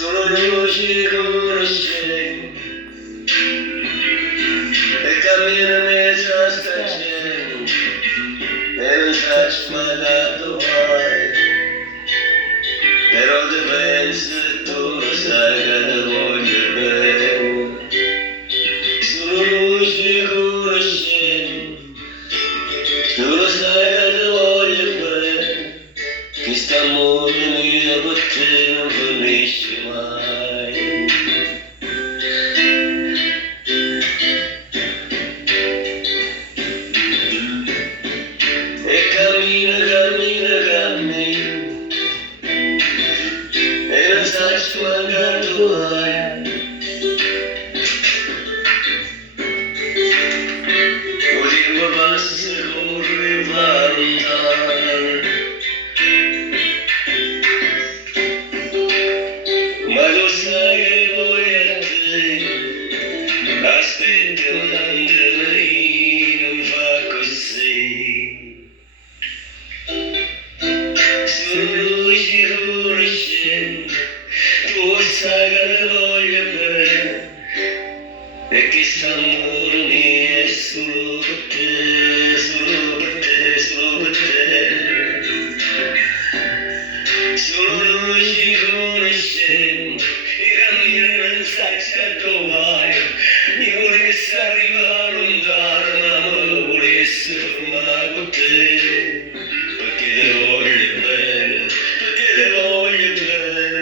Conosci, conosci, e cammina sta stagione, e non sai mai dove, però te pensi tu lo sai che ti voglio bene. Conosci, conosci, tu lo sai che ti voglio bene, che sta amore mio per te non finisce mai. E cammina, cammina, cammina, e non sai quando vai. O tempo passa come va lontano, ma lo sai che poi a te aspetto tante lei non fa così. Conosci, conosci, tu sai che ti voglio bene, e che st'amore mio è solo per te, solo per te, solo per te. Conosci, conosci, e cammina non sai dove vai. Io volessi arrivare lontano, ma volessi fermare con te, perché ti voglio bene, perché ti voglio bene.